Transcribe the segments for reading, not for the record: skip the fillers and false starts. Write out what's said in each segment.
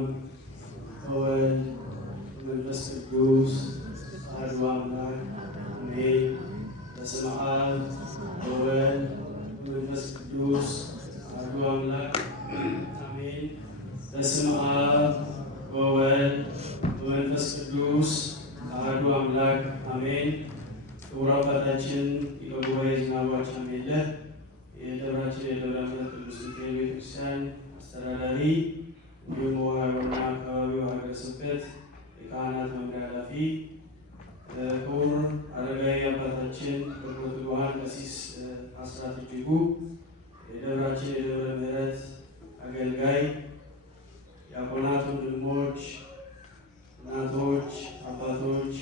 ወወልድ ወመንፈስ ቅዱስ አሐዱ አምላክ አሜን። በስመ አብ ወወልድ ወመንፈስ ቅዱስ አሐዱ አምላክ አሜን። በስመ አብ ወወልድ ወመንፈስ ቅዱስ አሐዱ አምላክ አሜን። ክቡር አባታችን የጉባኤ ዝናባች አሜለ የደብራችን የደብረ ምሕረት ቅዱስ ሚካኤል ቤተክርስቲያን አስተዳዳሪ እንዲሁም ወሃዮና አካባቢው ሀገረ ስብከት የካህናት መምሪያ ኃላፊ ክቡር አረጋዊ አባታችን በኩረት ጉባኤ ቀሲስ አስራት እጅጉ የደብራችን የደብረ ምሕረት አገልጋይ ዲያቆናት፣ ወንድሞች፣ እናቶች፣ አባቶች፣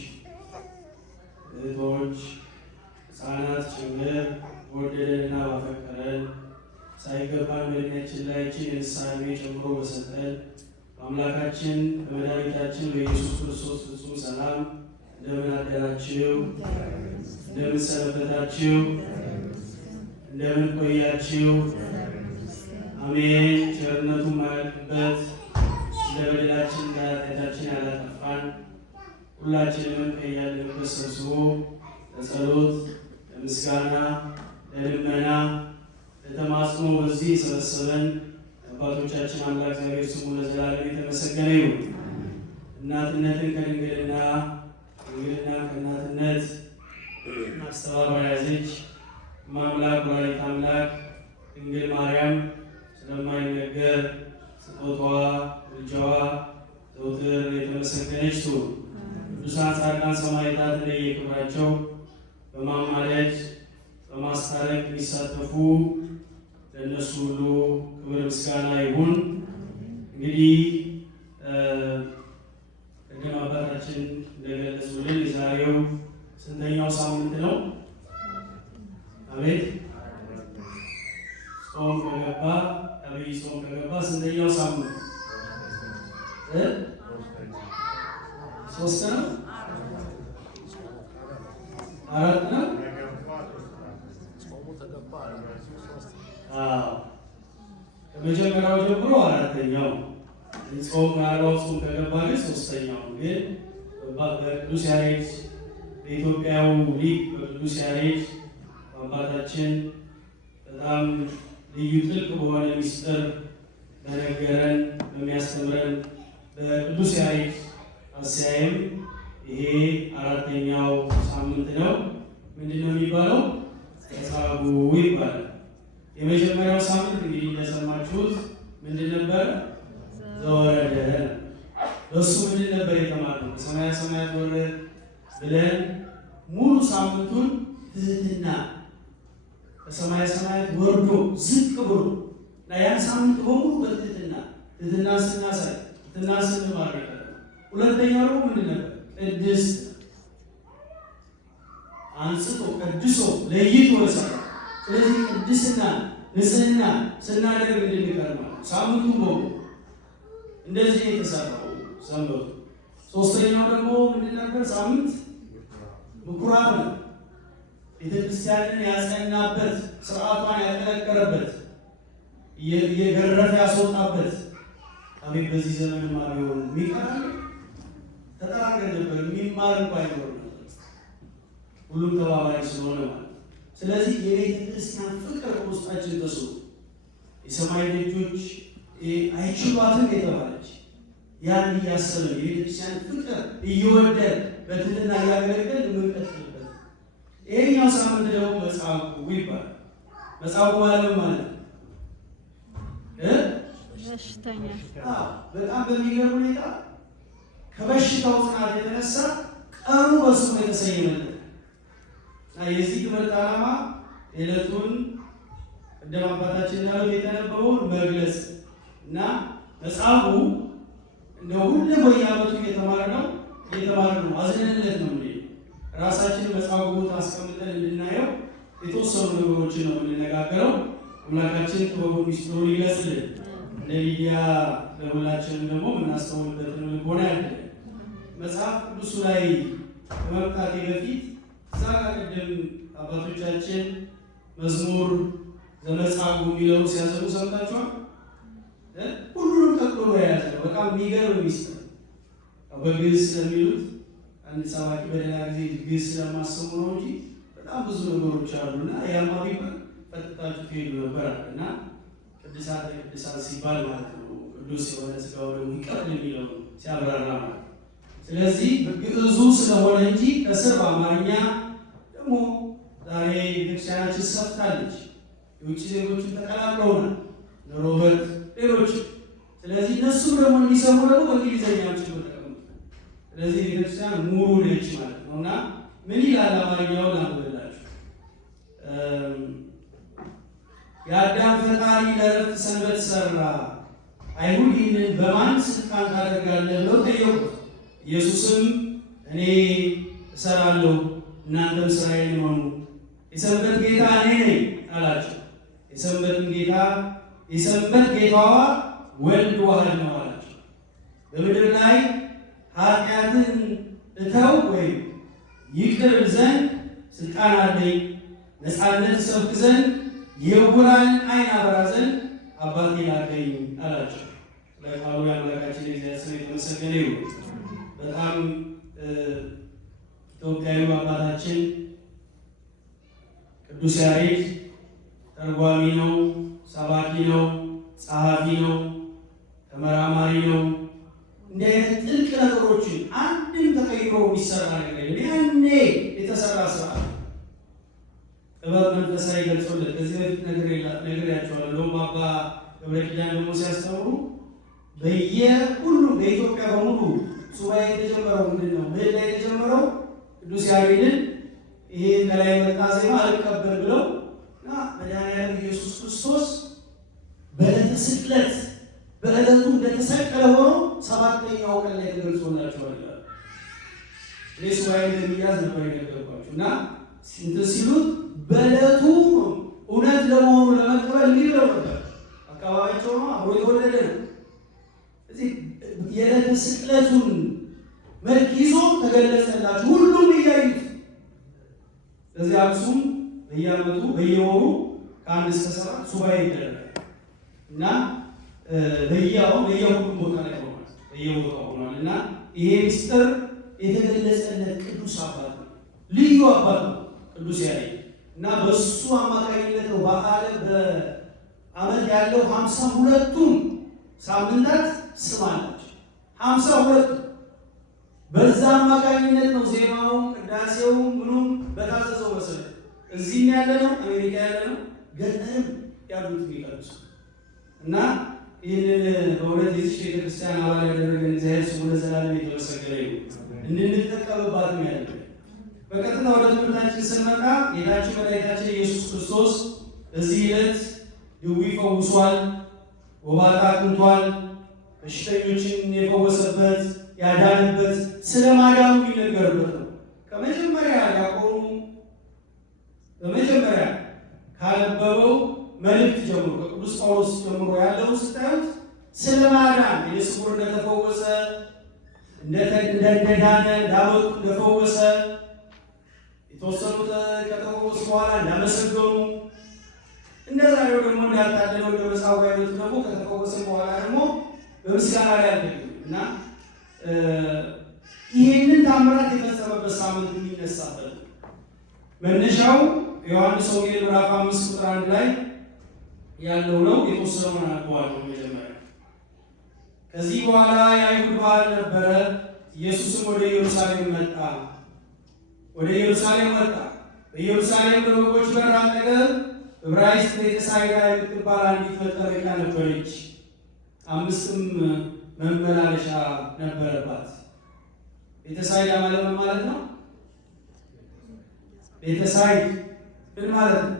እህቶች፣ ሕፃናት ጭምር በወደደንና ባፈቀረን ሳይገባን በእድሜያችን ላይ የንስሐ ዕድሜ ጨምሮ በሰጠን በአምላካችን በመድኃኒታችን በኢየሱስ ክርስቶስ ፍጹም ሰላም እንደምን አደራችሁ? እንደምን ሰነበታችሁ? እንደምን ቆያችሁ? አሜን። ቸርነቱ የማያልቅበት እንደ በደላችን እንደ ኃጢአታችን ያላጠፋን ሁላችንም ከያለንበት ሰብስቦ ለጸሎት፣ ለምስጋና፣ ለልመና፣ ለተማጽኖ በዚህ የሰበሰበን አባቶቻችን አምላክ እግዚአብሔር ስሙ ለዘላለም የተመሰገነ ይሁን። እናትነትን ከድንግልና ድንግልና ከእናትነት አስተባባሪ ያዘች አምላክ ወላዲተ አምላክ ድንግል ማርያም ስለማይነገር ስጦታዋ ምልጃዋ ዘወትር የተመሰገነች ትሁን። ቅዱሳን ጻድቃን ሰማዕታት እንደየክብራቸው በማማለድ በማስታረቅ የሚሳተፉ ለእነሱ ሁሉ ክብር ምስጋና ይሁን። እንግዲህ ቅድም አባታችን እንደገለጹልን የዛሬው ስንተኛው ሳምንት ነው? አቤት ጾም ከገባ አብይ ጾም ከገባ ስንተኛው ሳምንት? ሶስት ነው? አራት ነው? ከመጀመሪያው ጀምሮ አራተኛው ጾም ያለው ጾም ከገባ ግን ሶስተኛው። ግን በቅዱስ ያሬድ በኢትዮጵያው ሊቅ በቅዱስ ያሬድ አባታችን በጣም ልዩ ጥልቅ በሆነ ሚስጥር በነገረን በሚያስተምረን በቅዱስ ያሬድ አስያይም ይሄ አራተኛው ሳምንት ነው። ምንድነው የሚባለው? ተጻጉዕ ይባላል። የመጀመሪያው ሳምንት እንግዲህ እንደሰማችሁት ምንድን ነበር? ዘወረደ። በሱ ምንድን ነበር የተማርነው? ከሰማያ ሰማያት ወረደ ብለን ሙሉ ሳምንቱን ትህትና ከሰማያ ሰማያት ወርዶ ዝቅ ብሎ እና ያን ሳምንት በሙሉ በትህትና ስናሳይ ትህትና ስንማረክ። ሁለተኛው ደግሞ ምንድን ነበር? ቅድስት አንጽቶ ቀድሶ ለይቶ ወሰነ። ስለዚህ ቅድስና ንጽህና ስናደርግ እንድንቀር ማለት ሳምንቱ በሙሉ እንደዚህ የተሰራው ሰንበቱ። ሶስተኛው ደግሞ ምንድን ነበር? ሳምንት ምኩራብ ነው። ቤተክርስቲያንን ያጸናበት፣ ስርዓቷን ያጠነከረበት፣ እየገረፈ ያስወጣበት። አቤት በዚህ ዘመን ማር ቢሆን የሚቀራል ተጠራገን ነበር። የሚማር እንኳ አይኖር ሁሉም ተባባሪ ስለሆነ ማለት። ስለዚህ የቤተ ክርስቲያን ፍቅር በውስጣችን ተስሎ የሰማይ ልጆች አይችሏትም የተባለች ያን እያሰብን የቤተ ክርስቲያን ፍቅር እየወደድ በትህትና እያገለገል የምንቀጥልበት። ይሄኛው ሳምንት ደግሞ መጻጉዕ ይባላል። መጻጉዕ ማለት ማለት በሽተኛ በጣም በሚገርም ሁኔታ ከበሽታው ጽናት የተነሳ ቀኑ በስሙ የተሰየመለት እና የዚህ ትምህርት ዓላማ ዕለቱን ቅድም አባታችን ያሉት የተነበበውን መግለጽ እና መጻጉዕ እንደ ሁሉም በየዓመቱ እየተማረ ነው አዝነንለት ነው እንዴ ራሳችንን መጻጉዕ አስቀምጠን እንድናየው የተወሰኑ ነገሮችን ነው የምንነጋገረው። አምላካችን ጥበቡን ሚስጥሩን ይግለጽልን። ለሊዲያ ለሁላችንም ደግሞ የምናስተውልበትን ልቦና ያድርግልን። መጽሐፍ ቅዱሱ ላይ ከመምጣቴ በፊት እዛ ቅድም አባቶቻችን መዝሙር ዘመጻጉዕ የሚለው ሲያዘሩ ሰምታችኋል። ሁሉንም ጠቅልሎ የያዘ ነው። በቃ በጣም የሚገርም ሚስጥር በግዕዝ ስለሚሉት አንድ ሰባኪ በሌላ ጊዜ ግዕዝ ስለማሰሙ ነው እንጂ በጣም ብዙ ነገሮች አሉና ያማ ቢባል ፈጥታችሁ ትሄዱ ነበር እና ቅዱሳት ቅዱሳን ሲባል ማለት ነው ቅዱስ የሆነ ሥጋው ደግሞ ይቀበል የሚለው ሲያብራራ ማለት። ስለዚህ ግዕዙ ስለሆነ እንጂ ከስር በአማርኛ ደግሞ ዛሬ ቤተክርስቲያናችን ሰፍታለች። የውጭ ዜጎችን ተቀላቅለውናል ሮበርት ሌሎች። ስለዚህ እነሱም ደግሞ እንዲሰሙ ደግሞ በእንግሊዝኛም ጭምር ተቀምጡ። ስለዚህ ቤተክርስቲያን ሙሉ ነች ማለት ነው እና ምን ይላል አማርኛውን አንብብላችሁ። የአዳም ፈጣሪ ለዕረፍት ሰንበት ሰራ፣ አይሁድ ይህንን በማን ስልጣን ታደርጋለህ ብለው ጠየቁት። ኢየሱስም እኔ እሰራለሁ እናንተም ስራዬን እመኑ፣ የሰንበት ጌታ እኔ ነኝ አላቸው። የሰንበት ጌታዋ ወልድ ዋህድ ነው አላቸው። በምድር ላይ ኃጢአትን እተው ወይም ይቅር ዘንድ ስልጣን አለኝ፣ ነፃነት እሰብክ ዘንድ የዕውራንን ዓይን አበራ ዘንድ አባቴ ላከኝ አላቸው። ለቃሉ አምላካችን የእግዚአብሔር ስም የተመሰገነ ይሁን። በጣም ኢትዮጵያዊ አባታችን ቅዱስ ያሬድ ተርጓሚ ነው፣ ሰባኪ ነው፣ ጸሐፊ ነው፣ ተመራማሪ ነው። እንዲህ አይነት ጥልቅ ነገሮችን አንድም ተቀይሮ የሚሰራ ነገር የለም። ያኔ የተሰራ ስራ ጥበብ መንፈሳዊ ገልጾለት ከዚህ በፊት ነገር ያቸዋለሁ። አባ ገብረ ኪዳን ደግሞ ሲያስተምሩ በየሁሉም በኢትዮጵያ በሙሉ ሱባኤ የተጀመረው ምንድን ነው? ምህላ የተጀመረው ቅዱስ ያሬድን ይሄ ከላይ መጣ ዜማ አልቀበል ብለው እና መድኃኒዓለም ኢየሱስ ክርስቶስ በዕለተ ስቅለት በዕለቱ እንደተሰቀለ ሆኖ ሰባተኛው ቀን ላይ ተገልጾላቸዋል። እኔ ሱባኤ እንደሚያዝ ነበር የነገርኳቸው እና እንትን ሲሉት በዕለቱ እውነት ለመሆኑ ለመቀበል እንዲለው ነበር። አካባቢያቸው ነው፣ አብሮ የተወለደ ነው። እዚህ የዕለተ ስቅለቱን መልክ ይዞ ተገለጸላችሁ፣ ሁሉም እያዩት። እዚህ አክሱም በየዓመቱ በየወሩ ከ1 እስከ 7 ሱባኤ ይደረጋል እና በየሁሉም ቦታ ላይ ሆኗል፣ በየቦታው ሆኗል እና ይሄ ምስጢር የተገለጸለት ቅዱስ አባት ነው፣ ልዩ አባት ነው ቅዱስ ያሬድ እና በሱ አማካኝነት ነው በዓመት ያለው 52ቱም ሳምንታት ስም አላቸው። 52 በዛ አማካኝነት ነው ዜማውም ቅዳሴውም ምኑም በታዘዘው መሰረት እዚህም ያለ ነው፣ አሜሪካ ያለ ነው፣ ገጠርም ያሉት የሚቀርሱ እና ይህንን በእውነት የዚች ቤተክርስቲያን አባል ያደረገን እግዚአብሔር ስሙ ለዘላለም የተመሰገነ ይሁን። እንድንጠቀምባትም ያለ በቀጥታ ወደ ትምህርታችን ስንመጣ ጌታችን መድኃኒታችን ኢየሱስ ክርስቶስ በዚህ ዕለት ድውይ ፈውሷል፣ ወባጣ አቅንቷል፣ በሽተኞችን የፈወሰበት ያዳነበት ስለ ማዳኑ የሚነገርበት ነው። ከመጀመሪያ ያቆሙ በመጀመሪያ ካነበበው መልእክት ጀምሮ ከቅዱስ ጳውሎስ ጀምሮ ያለውን ስታዩት ስለ ማዳን የስውር እንደተፈወሰ እንደዳነ እንዳወጡ እንደፈወሰ የተወሰኑት ከተፈወሱ በኋላ እንዳመሰገኑ እንደዛሬው ደግሞ እንዳታደለው እንደ መጻጉዕ አይነቱ ደግሞ ከተፈወሰ በኋላ ደግሞ በምስጋና ላይ ያለ እና ይህንን ታምራት የፈጸመበት ሳምንት የሚነሳበት መነሻው ዮሐንስ ወንጌል ምዕራፍ 5 ቁጥር 1 ላይ ያለው ነው። የተወሰነውን አነበዋለሁ። መጀመሪያ ከዚህ በኋላ የአይሁድ በዓል ነበረ። ኢየሱስም ወደ ኢየሩሳሌም መጣ። በኢየሩሳሌም በበጎች በር አጠገብ ዕብራይስጥ ቤተሳይዳ የምትባል አንዲት መጠመቂያ ነበረች። 5 መመላለሻ ነበረባት። ቤተሳይዳ ማለት ምን ማለት ነው? ቤተሳይድ ምን ማለት ነው?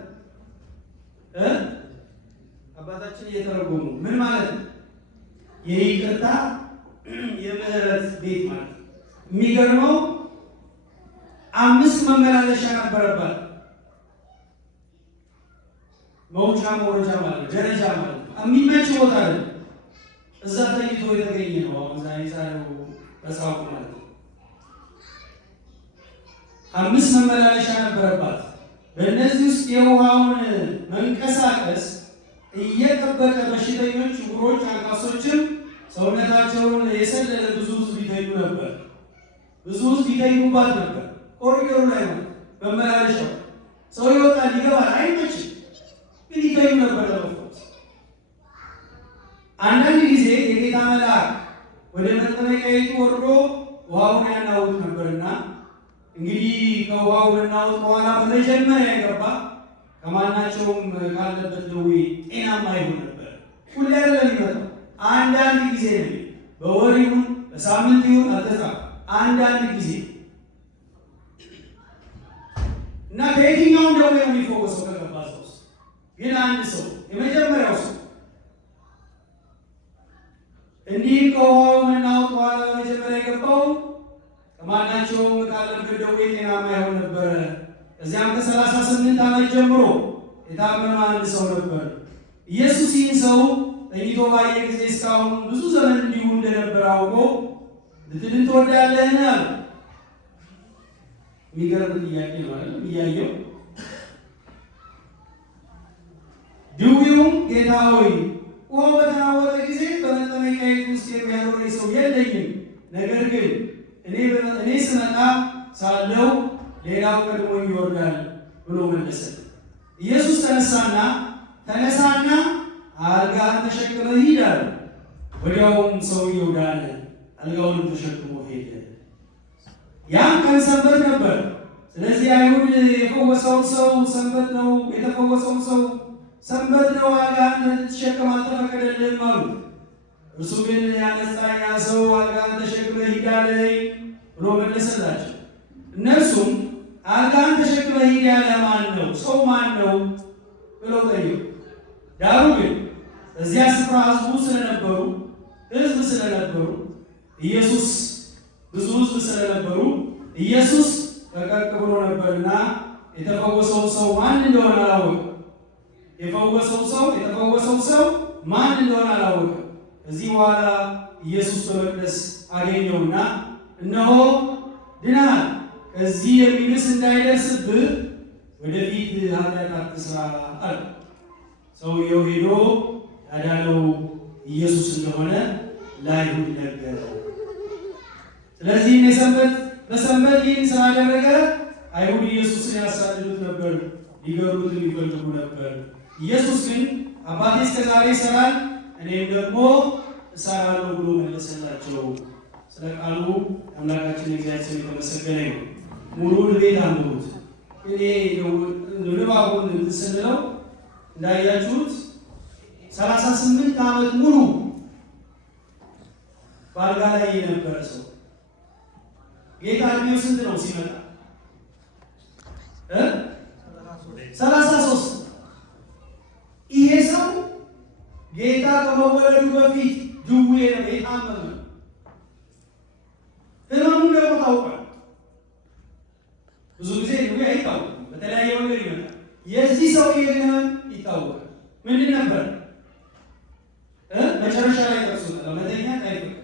አባታችን እየተረጎሙ ምን ማለት ነው? የይቅርታ የምህረት ቤት ማለት ነው። የሚገርመው 5 መመላለሻ ነበረባት። መውጫ መውረጃ ማለት ነው፣ ደረጃ ማለት ነው። የሚመች ቦታ አይደለም። እዛ ተኝቶ የተገኘ ነው። አሁን ዛሬው መጽሐፉ ማለት ነው። 5 መመላለሻ ነበረባት። በእነዚህ ውስጥ የውሃውን መንቀሳቀስ እየጠበቀ በሽተኞች፣ ዕውሮች፣ አንካሶችም ሰውነታቸውን የሰለለ ብዙ ሕዝብ ይተኙ ነበር። ብዙ ሕዝብ ይተኙባት ነበር። ኮሪደሩ ላይ ነው መመላለሻው። ሰው ይወጣል ይገባል፣ አይመችም፣ ግን ይተኙ ነበር ለመፈወስ። አንዳንድ ጊዜ የጌታ መልአክ ወደ መጠመቂያይቱ ወርዶ ውሃውን ያናውጥ ነበርና እንግዲህ ከውሃው መናወጥ በኋላ በመጀመሪያ የገባ ከማናቸውም ካለበት ደዌ ጤናማ ይሆን ነበር። ሁሌ አይደለም ይመጣው፣ አንዳንድ ጊዜ ነው። በወር ይሁን በሳምንት ይሁን አልተጻፈም፣ አንዳንድ ጊዜ እና ከየትኛውም ደዌ ነው የሚፈወሰው ከገባ ሰው። ግን አንድ ሰው የመጀመሪያው ሰው እንዲህ ከውሃው መናወጥ በኋላ በመጀመሪያ የገባው ከማናቸውም ካለበት ደዌ ጤናማ ይሆን ነበረ። እዚያም ከ38 ዓመት ጀምሮ የታመመ አንድ ሰው ነበር። ኢየሱስ ይህን ሰው ተኝቶ ባየ ጊዜ እስካሁን ብዙ ዘመን እንዲሁ እንደነበር አውቆ ልትድን ትወዳለህን አለ። የሚገርም ጥያቄ ነው አይደል? እያየው ድዊውም ጌታ ሆይ ውሃው በተናወጠ ጊዜ በመጠመቂያይቱ ውስጥ የሚያኖረኝ ሰው የለኝም፣ ነገር ግን እኔ ስመጣ ሳለው ሌላው ቀድሞኝ ይወርዳል ብሎ መለሰ። ኢየሱስ ተነሳና አልጋህን ተሸክመህ ሂድ አለው። ወዲያውም ሰውየው ዳነ፣ አልጋውንም ተሸክሞ ሄደ። ያም ቀን ሰንበት ነበር። ስለዚህ አይሁድ የተፈወሰውን ሰው ሰንበት ነው አልጋህን ልትሸከም አልተፈቀደልህም አሉት። እርሱ ግን ያነጻኝ ሰው አልጋህን ተሸክመህ ሂድ አለኝ ብሎ መለሰላቸው። እነርሱም አልጋህን ተሸክመህ ሂድ ያለ ማን ነው? ሰው ማን ነው ብለው ጠየቁ። ዳሩ ግን እዚያ ስፍራ ሕዝብ ስለነበሩ ብዙ ሕዝብ ስለነበሩ ኢየሱስ ፈቀቅ ብሎ ነበርና የተፈወሰው ሰው ማን እንደሆነ አላወቀም። የተፈወሰው ሰው ማን እንደሆነ አላወቀም። ከዚህ በኋላ ኢየሱስ በመቅደስ አገኘውና እነሆ ድነሃል፣ ከዚህ የሚብስ እንዳይደርስብህ ወደፊት ኃጢአት አትሥራ አለ። ሰውየው ሄዶ ያዳነው ኢየሱስ እንደሆነ ለአይሁድ ነገረ። ስለዚህም በሰንበት ይህን ስላደረገ አይሁድ ኢየሱስን ያሳድዱት ነበር፣ ሊገድሉትም ይፈልጉ ነበር። ኢየሱስ ግን አባቴ እስከዛሬ ይሠራል፣ እኔም ደግሞ እሠራለሁ ብሎ መለሰላቸው። ስለ ቃሉ አምላካችን እግዚአብሔር የተመሰገነ ይሁን። ሙሉውን ቤት አንብቡት። እኔ ንባቡን ስንለው እንዳያችሁት 38 ዓመት ሙሉ በአልጋ ላይ የነበረ ሰው ጌታ እድሜው ስንት ነው ሲመጣ? 33። ይሄ ሰው ጌታ ከመወለዱ በፊት ድዌ ነው፣ የታመመ ህመሙን ደግሞ ታውቋል። ብዙ ጊዜ ድዌ አይታወቅም፣ በተለያየ መንገድ ይመጣል። የዚህ ሰው ህመም ይታወቃል። ምንድን ነበር? መጨረሻ ላይ ጠቅሶታል። ለመተኛት አይፈቅድም።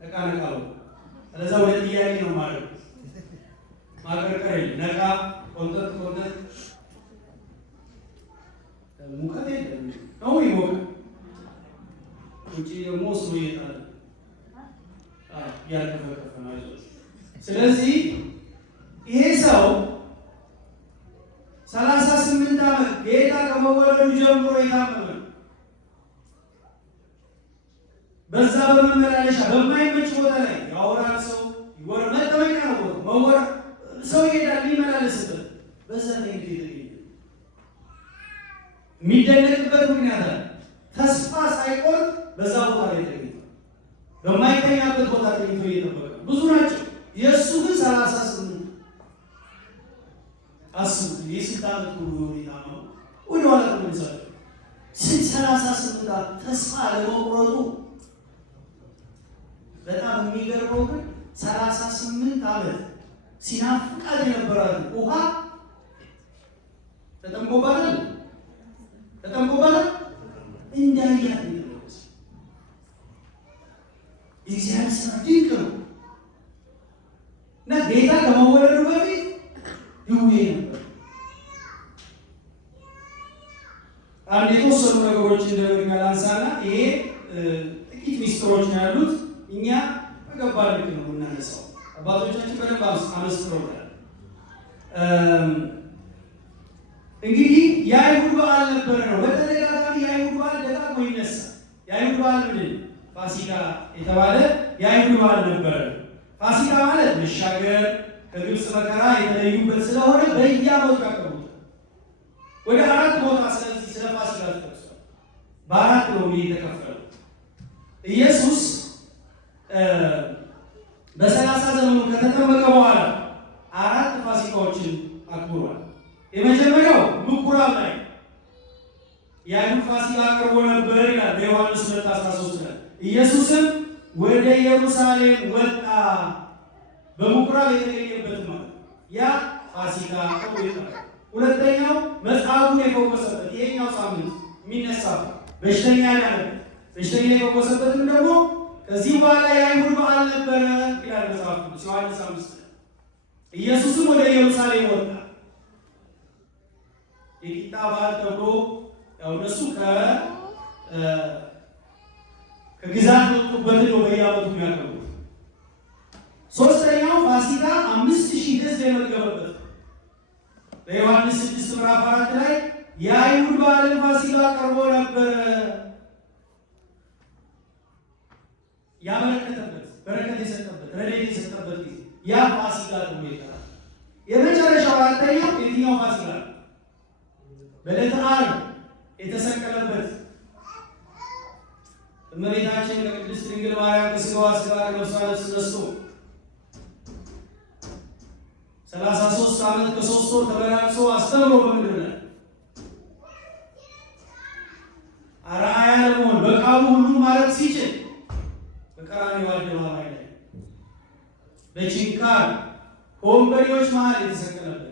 ነቃ ነው። ስለዛ ወደ ጥያቄ ነው ማለት ነው። ማቀርቀር የለም። ነቃ ቆንጠጥ ሙቀት የለም ነው ይሞቃል። ውጪ ደግሞ ስሙ ይጣል ያልተፈቀፈ ነው። ስለዚህ ይሄ ሰው 38 ዓመት ጌታ ከመወለዱ ጀምሮ የታመመ በዛ በመመላለሻ በማይመች ቦታ ላይ ያወራል። ሰው መጠመቂያ ነው ቦታ ሰው ይሄዳል ሊመላለስበት። በዛ ላይ እንግዲህ የሚደነቅበት ምክንያት አለ። ተስፋ ሳይቆርጥ በዛ ቦታ ላይ ተገኝቷል። በማይተኛበት ቦታ ተገኝቶ እየጠበቀ ብዙ ናቸው። የእሱ ግን 38 አስቡት። የስንት ዓመት ሁሉ የታመመው ወደ ኋላ ተመልሳለሁ። 38 ዓመት ተስፋ ለመቁረጡ በጣም የሚገርመው ግን 38 ዓመት ሲናፍቃት የነበራት ውሃ ተጠምቆባታል እንዳያት ይደረስ። የእግዚአብሔር ስራ ድንቅ ነው እና ጌታ ከመወለዱ በፊት ድዌ ነበር። አንድ የተወሰኑ ነገሮች እንደሚያላንሳና ይሄ ምስጢሮች ነው ያሉት። እኛ በገባ ልክ ነው የምናነሳው። አባቶቻችን በደንብ አመስጥረውታል። እንግዲህ የአይሁድ በዓል ነበረ ነው። በተደጋጋሚ የአይሁድ በዓል ደጋግሞ ይነሳል። የአይሁድ በዓል ምንድን ነው? ፋሲካ የተባለ የአይሁድ በዓል ነበረ። ፋሲካ ማለት መሻገር ከግብፅ መከራ የተለዩበት ስለሆነ በየዓመቱ ያቀርቡታል። ወደ 4 ቦታ ስለዚህ ስለ ፋሲካ ተጠቅሷል። በ4 ነው የተከፈለው። ኢየሱስ በ30 ዘመኑ ከተጠመቀ በኋላ 4 ፋሲካዎችን አክብሯል። የመጀመሪያው ምኩራብ ላይ የአይሁድ ፋሲካ አቅርቦ ነበር ይላል በዮሐንስ 2:13 ላይ። ኢየሱስም ወደ ኢየሩሳሌም ወጣ፣ በምኩራብ የተገኘበት ማለት ያ ፋሲካ ተብሎ ይጠራል። ሁለተኛው መጻጉዕን የፈወሰበት ይሄኛው ሳምንት የሚነሳበት በሽተኛ ያለበት በሽተኛ የፈወሰበትም ደግሞ ከዚህ በኋላ የአይሁድ በዓል ነበረ ይላል መጽሐፍ ቅዱስ ዮሐንስ 5። ኢየሱስም ወደ ኢየሩሳሌም ወጣ። የቂጣ በዓል ተብሎ ያው እነሱ ከግዛት ወጡበት ነው በየዓመቱ የሚያከብሩት። ሶስተኛው ፋሲካ 5000 ሕዝብ የመገበበት በዮሐንስ 6 ምዕራፍ 4 ላይ የአይሁድ በዓልን ፋሲካ ቀርቦ ነበረ ያመለከተበት በረከት የሰጠበት ረድኤት የሰጠበት ጊዜ ያ ፋሲካ ተብሎ ይጠራል። የመጨረሻው አራተኛው የትኛው ፋሲካ? በዕለተ ዓርብ የተሰቀለበት እመቤታችን ከቅድስት ድንግል ማርያም ከሥጋዋ ሥጋ ከነፍሷ ነፍስ ነስቶ 33 ዓመት ከ3 ወር ተመላልሶ አስተምሮ በምድር ላይ አርአያ ለመሆን በቃሉ ሁሉም ማለት ሲችል በቀራንዮ አደባባይ ላይ በችንካር ከወንበዴዎች መሃል የተሰቀለበት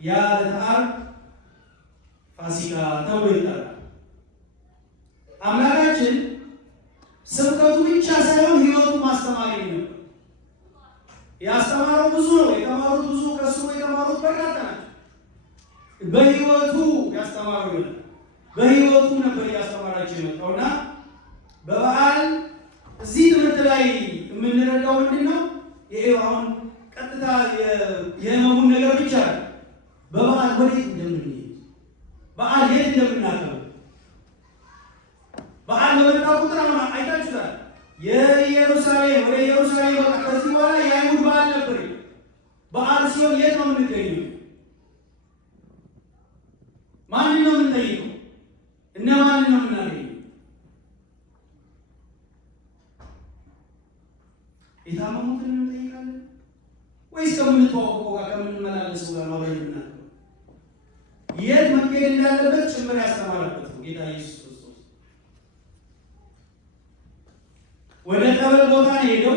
ያ ዕለተ ዓርብ ፋሲካ ተብሎ ይጠራል። አምላካችን ስብከቱ ብቻ ሳይሆን ሕይወቱ ማስተማሪ ነው። ያስተማረው ብዙ ነው። የተማሩት ብዙ ከሱ የተማሩት በርካታ ናቸው። በሕይወቱ ያስተማረው ነው። በሕይወቱ ነበር ያስተማራቸው የመጣውና በበዓል እዚህ ትምህርት ላይ የምንረዳው ምንድን ነው? ይሄ አሁን ቀጥታ የህመሙን ነገር ብቻ በበዓል ወዴት እንደምንሄድ በዓል የት እንደምናከብር በዓል በመጣ ቁጥር አሁን አይታችሁታል። የኢየሩሳሌም ወደ ኢየሩሳሌም በቃ ከዚህ በኋላ የአይሁድ በዓል ነበር። በዓል ሲሆን የት ነው የምንገኘው? ማንን ነው የምንጠይቀው? እነማንን ነው የምናገኘው? የታመሙትን እንጠይቃለን ወይስ ከምንተዋወቀው ጋር ከምንመላለሰው ጋር ነው ባይሆንና የት መሄድ እንዳለበት ጭምር ያስተማረበት ነው ጌታ ኢየሱስ ክርስቶስ። ወደ ጠበል ቦታ ሄደው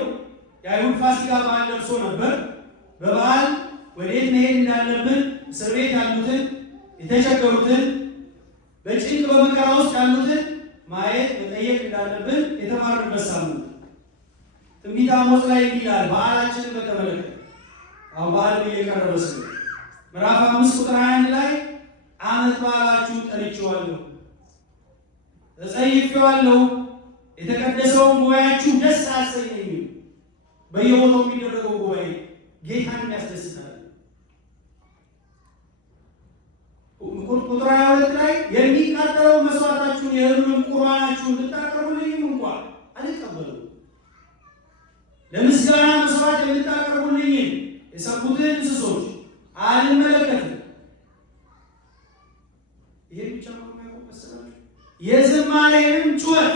የአይሁድ ፋሲካ በዓል ደርሶ ነበር። በበዓል ወዴት መሄድ እንዳለብን እስር ቤት ያሉትን የተቸገሩትን በጭንቅ በመከራ ውስጥ ያሉትን ማየት መጠየቅ እንዳለብን የተማርንበት ሳምንት። ትንቢተ አሞጽ ላይ ይላል በዓላችንን በተመለከተ አሁን በዓል እየቀረበ ስለሆነ ምዕራፍ 5 ቁጥር 21 ላይ ዓመት በዓላችሁን ጠልቼዋለሁ፣ ተጸይፌዋለሁ፣ የተቀደሰውን ጉባኤያችሁ ደስ አያሰኘኝም። በየቦታው የሚደረገው ጉባኤ ጌታን ያስደስታል። ቁጥር 22 ላይ የሚቃጠለው መስዋዕታችሁን የእህሉን ቁርባናችሁን ብታቀርቡልኝም እንኳን አልቀበሉም። ለምስጋና መስዋዕት የምታቀርቡልኝን የሰቡትን እንስሶች አልመለከትም። ይሄ ብቻ ነው የሚያቆመሰላችሁ። የዝማሬንም ጩኸት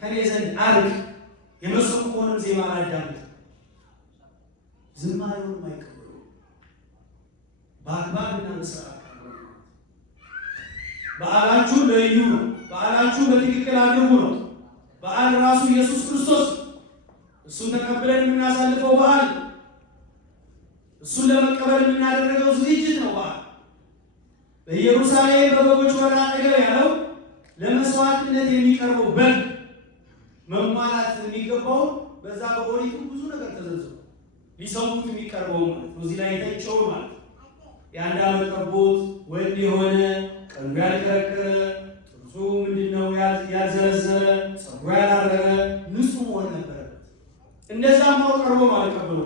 ከኔ ዘንድ አርቅ፣ የመሰንቆንም ዜማ አላዳምጥ። ዝማሬውን አይቀበሉ በአግባብና በስርዓት በዓላችሁ ለዩ ነው። በዓላችሁ በትክክል አድርጉ ነው። በዓል ራሱ ኢየሱስ ክርስቶስ እሱን ተቀብለን የምናሳልፈው በዓል፣ እሱን ለመቀበል የምናደርገው ዝግጅት ነው። በዓል በኢየሩሳሌም በበጎች በር አጠገብ ያለው ለመስዋዕትነት የሚቀርበው በግ መሟላት የሚገባው በዛ በኦሪቱ ብዙ ነገር ተዘርዝሯል። ሊሰሙት የሚቀርበው ማለት ነው። እዚህ ላይ የተጨው ማለት የአንድ ዓመት ጠቦት ወንድ የሆነ ቀንዱ ያልከረከረ ጥርሱ ምንድነው ያልዘረዘረ ጸጉሩ ያላረረ ንጹህ እንደዛም ነው ቀርቦ ማለት ቀበሉ።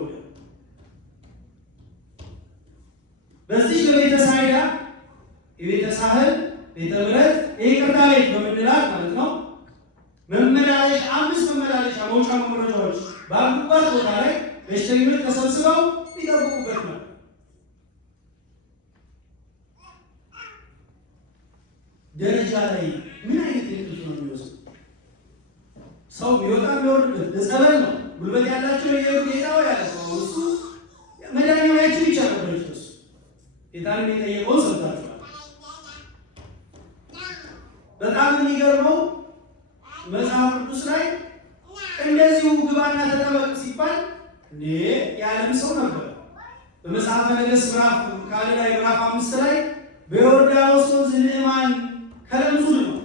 በዚህ በቤተ ሳይዳ የቤተ ሳህል ቤተ ምሕረት ይቅርታ ቤት በምንላት ማለት ነው መመላለሻ 5 መመላለሻ መውጫ መውረጃዎች ባሉበት ቦታ ላይ በሽተኞች ተሰብስበው ይጠብቁበት ነው። ደረጃ ላይ ምን አይነት እንቅልፍ ነው የሚወስድ? ሰው ቢወጣ የሚወርድበት ለጸበል ነው። ጉልበት ያላቸው የየሩ ጌታው ያለ እሱ መድኃኒው ያችን ብቻ ነበር። እሱ ጌታን የጠየቀውን ሰጥቷቸዋል። በጣም የሚገርመው መጽሐፍ ቅዱስ ላይ እንደዚሁ ግባና ተጠመቅ ሲባል እንዴ የዓለም ሰው ነበር። በመጽሐፈ ነገሥት ምዕራፍ 5 ላይ በዮርዳኖስ ወንዝ ንዕማን ከለምጹ ነው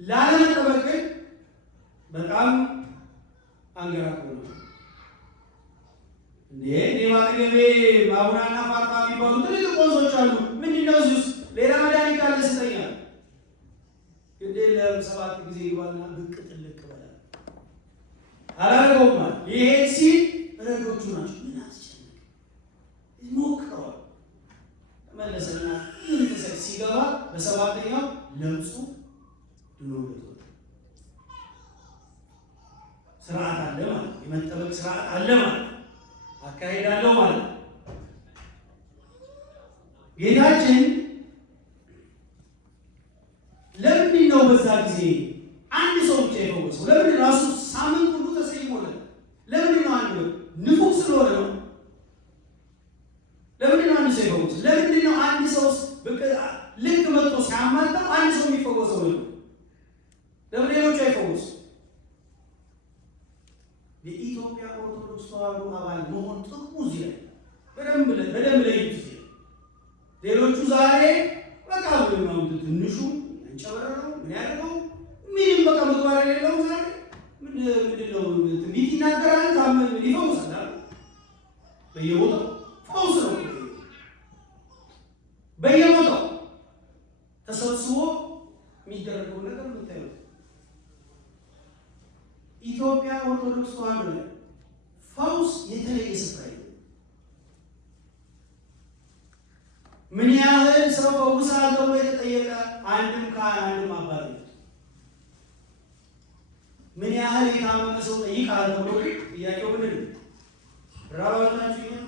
ላለመጠመቅ በጣም አንገራግሮ ነው። እንዴ ባጠገቤ ባቡናና ፋርፋ የሚባሉ ትልልቅ ወንዞች አሉ። ምንድነው እዚህ ውስጥ ሌላ መድኃኒት ካለ ስጠኛል። ግዴ ለ7 ጊዜ ይባልና ብቅ ጥልቅ በላል አላረገውም ማለት ይሄ ሲል ረዶቹ ናቸው። ምን አስጨነቀ? ሞክረዋል። ተመለሰና ምን ተሰቅ ሲገባ በሰባተኛው ለምጹ ድኖ ወጣ። ስርዓት አለ ማለት የመጠበቅ ስርዓት አለ ማለት አካሄድ አለው ማለት ጌታችን ለምንድን ነው በዛ ጊዜ አንድ ሰው ብቻ የፈወሰው? ለምን ራሱ ሳምንት ሁሉ ተሰይሞለት? ለምንድን ነው አንድ ንፉግ ስለሆነ ነው? ለምንድን ነው አንድ ሰው የፈወሰው? ለምንድን ነው አንድ ሰው ልክ መጥቶ ሲያማጣው አንድ ሰው የሚፈወሰው ነው? ለምን ሌሎቹ አይፈወሱ? የኢትዮጵያ ኦርቶዶክስ ተዋሕዶ አባል መሆን ጥቅሙ እዚህ ላይ በደንብ ለይት። ሌሎቹ ዛሬ በቃ ነው ትንሹ አንጨበረረው ምን ያደርገው ምንም በቃ ምግባር የሌለው ዛሬ ምንድነው ትንቢት ይናገራል። ታመን ይፈውሳል። በየቦታው ፈውስ ነው። በየቦታው ተሰብስቦ የሚደረገው ነገር የምታዩት ኢትዮጵያ ኦርቶዶክስ ተዋሕዶ ላይ ፈውስ የተለየ ስፍራ የለም። ምን ያህል ሰው ፈውሳል ተብሎ የተጠየቀ አንድም ካህን አንድም አባት የለም። ምን ያህል የታመመ ሰው ጠይቃል ተብሎ ጥያቄው ምንድን ነው? ራባችሁኛል፣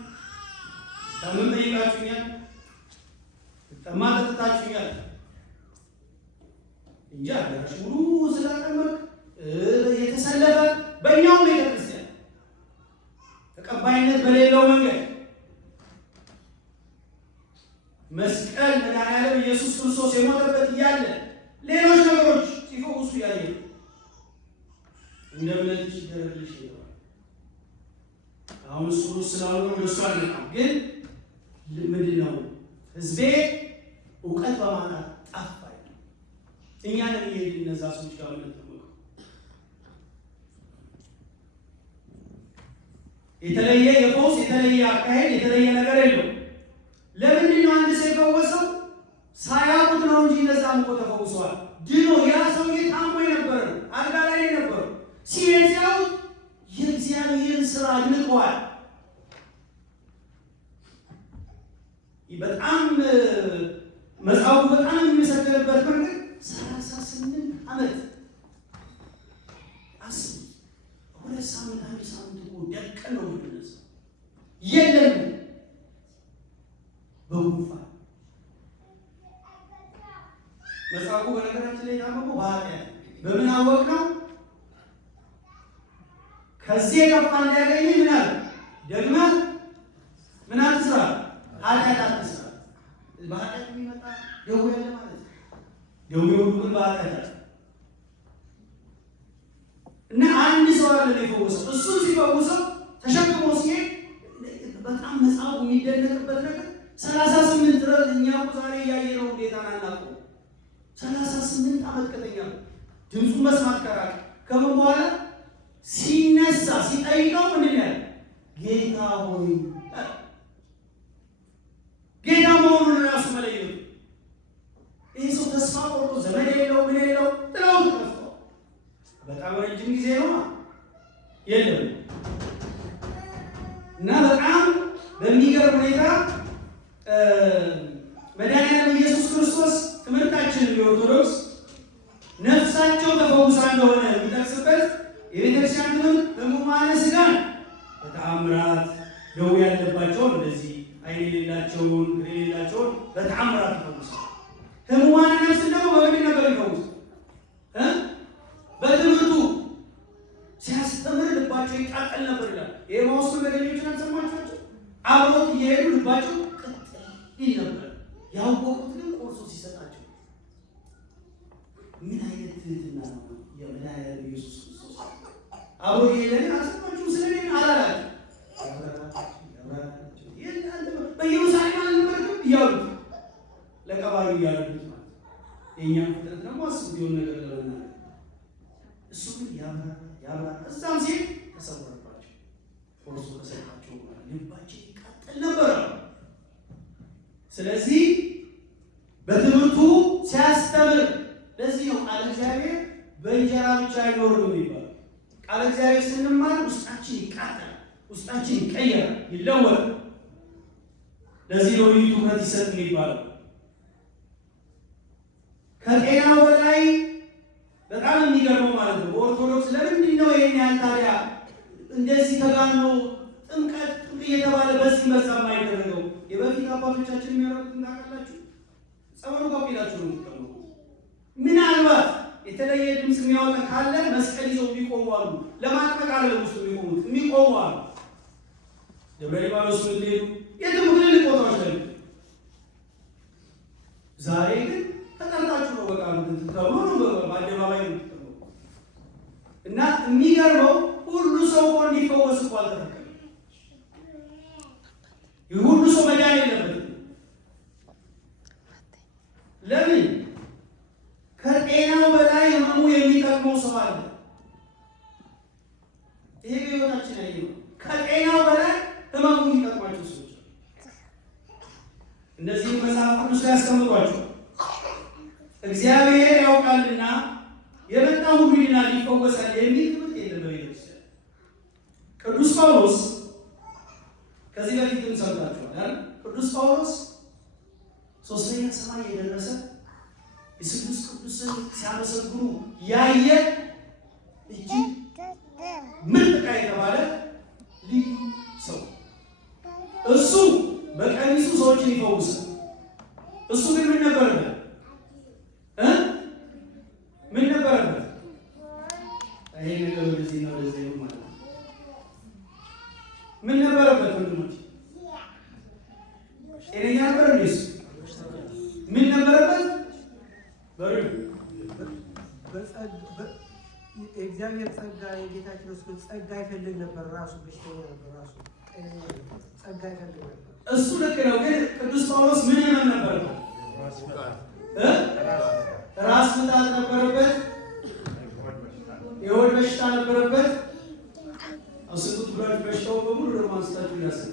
ታመም ጠይቃችሁኛል፣ ጠማ ጠጥታችሁኛል እንጂ አገራሽ ሙሉ ስላጠመቅ የተሰለፈ በእኛው ቤተክርስቲያን ተቀባይነት በሌለው መንገድ መስቀል መድኃኒዓለም ኢየሱስ ክርስቶስ የሞተበት እያለ ሌሎች ነገሮች ሲፈውሱ ያየ እንደ እምነትሽ ይደረግልሽ ይላል። አሁን እሱ ስላሉ ደስ አለና ግን ምንድን ነው ህዝቤ እውቀት በማጣት ጠፋ። እኛን የሚሄድ እነዛ ሰዎች ጋር ምን የተለየ የፈውስ የተለየ አካሄድ የተለየ ነገር የለው። ለምንድን ነው አንድ ሰው የፈወሰው? ሳያውቁት ነው እንጂ እነዛም እኮ ተፈውሰዋል። ድኖ ያ ሰውዬ ታሞ የነበረ ነው፣ አልጋ ላይ የነበረው ሲያው የእግዚአብሔርን ስራ አድንቀዋል። በጣም መጽሐፉ በጣም የሚመሰክርበት መንገድ 38 ዓመት አስብ። 2 ሳምንት 1 ሳምንት እኮ ደቀን ነው የምንነሳው የለም በጉንፋን መጽሐፉ በነገራችን ላይ የታመመው በኃጢአት በምን አወቅ ነው? ከዚህ የከፋ እንዳያገኝ ምን አለ? ደግመህ ምን አትስራ? ኃጢአት አትስራ። በኃጢአት የሚመጣ ደዌ ያለ ማለት ነው። ደዌው ሁሉ ግን በኃጢአት አለ እና አንድ ሰው አለ የፈወሰው። እሱ ሲፈውሰው ተሸክሞ ሲሄድ በጣም መጽሐፉ የሚደነቅበት ነገር 38 ድረስ እኛ ዛሬ ያየነው ጌታን አናውቀውም። 38 ዓመት ከተኛ ድምፁ መስማት ከራቀ ከምን በኋላ ሲነሳ ሲጠይቀው ምን ያለ ጌታ ሆይ ጌታ መሆኑን ራሱ መለየቱ። ይህ ሰው ተስፋ ቆርጦ ዘመድ የለው ምን የለው ጥለው ተስፋ በጣም ረጅም ጊዜ ነው የለም እና በጣም በሚገርም ሁኔታ መድኃኒዓለም ኢየሱስ ክርስቶስ ትምህርታችን የኦርቶዶክስ ነፍሳቸው ተፈውሳ እንደሆነ የሚጠቅስበት የቤተክርስቲያን ትምህርት ሕሙማነ ሥጋን በተአምራት ደዌ ያለባቸውን እንደዚህ ዓይን የሌላቸውን እግር የሌላቸውን በተአምራት ይፈውሳል። ሕሙማነ ነፍስን ደግሞ በምንድን ነበር ይፈውስ? በትምህርቱ ሲያስተምር ልባቸው ይቃጠል ነበር ይላል። የኤማሁስ መንገደኞችን አልሰማችኋቸው? አብሮት እየሄዱ ልባቸው ቅጥል ይል ነበር። ያወቁት ግን ቆርሶ ሲሰጣቸው ምን አይነት ትህትና ነው! የመድኃኒዓለም ኢየሱስ ክርስቶስ አብሮ እየሄደ አልሰማችሁም? ስለኔ አላላቸው በኢየሩሳሌም አልነበርክም እያሉት ለቀባሪ እያሉት ማለት የእኛም ፍጥረት ደግሞ አስቡት የሆነ ነገር ለመናገር እሱ ግን ያብራራ እዛም ሲል ተሰወረባቸው። ቆርሶ ተሰጣቸው ማለት ልባቸው ይቃጠል ነበር። ስለዚህ በትምህርቱ ሲያስተምር ለዚህ ነው ቃለ እግዚአብሔር በእንጀራ ብቻ አይኖርም የሚባለው። ቃለ እግዚአብሔር ስንማር ውስጣችን ይቃጠላል፣ ውስጣችን ይቀየራል፣ ይለወጣል። ለዚህ ነው ልዩ ትኩረት ይሰጥ የሚባለው። ከጤናው በላይ በጣም የሚገርመው ማለት ነው በኦርቶዶክስ ለምንድን ነው ይሄን ያህል ታዲያ እንደዚህ ተጋኖ ጥምቀት እየተባለ በዚህ መዛ የማይደረገው? የበፊት አባቶቻችን የሚያደርጉት እናውቃላችሁ። ጸበሉ ካፒላችሁ ነው የምትቀመጡ። ምናልባት የተለየ ድምፅ የሚያወጣ ካለ መስቀል ይዘው የሚቆሙ አሉ። ለማጥመቅ አይደለም ውስጥ የሚቆሙት የሚቆሙ አሉ። ደብረ ሊባኖስ ምትሄዱ የትም ትልልቅ ቦታዎች ላይ ዛሬ ግን ተጠርጣችሁ ነው በቃ ምትተው ነው በአደባባይ ነው። እና የሚገርመው ሁሉ ሰው እኮ እንዲፈወስ እኮ አልተፈቀደም። ሁሉ ሰው መዳን የለበትም። ለምን? ከጤናው በላይ ህመሙ የሚጠቅመው ሰው አለ። ይሄ በሕይወታችን ያየነው ከጤናው በላይ ህመሙ የሚጠቅማቸው ሰዎች እነዚህ መጽሐፍ ቅዱስ ላይ ያስቀምጧቸው። እግዚአብሔር ያውቃልና የመጣ ሁሉ ይድናል ይፈወሳል የሚል ትምህርት የለም በቤተክርስቲያን። ቅዱስ ጳውሎስ ከዚህ በፊትም ሰምታችኋል። ቅዱስ ጳውሎስ ሶስተኛ ሰማይ የደረሰ የስሉስ ቅዱስን ሲያመሰግኑ ያየ እጅግ ምርጥ የተባለ ልዩ ሰው እሱ በቀሚሱ ሰዎችን ይፈውሳል። እሱ ግን ምን ነበረበት? ምን ነበረበት? ይሄ ነገር እንደዚህ ነው እንደዚህ ነው ማለት ነው። ምን ነበረበት? ወንድሞች ጤነኛ ነበር እንዴ? ምን ነበረበት? እግዚአብሔር ጸጋ የጌታችን ክርስቶስ ጸጋ ይፈልግ ነበር። ራሱ በሽተኛ ነበር። ራሱ ጸጋ ይፈልግ ነበር። እሱ ልክ ነው። ግን ቅዱስ ጳውሎስ ምን ያመን ነበረበት? ራስ ምታት ነበረበት። የሆድ በሽታ ነበረበት። አስቡት ብላችሁ በሽታው በሙሉ ለማንስታችሁ ያሰብ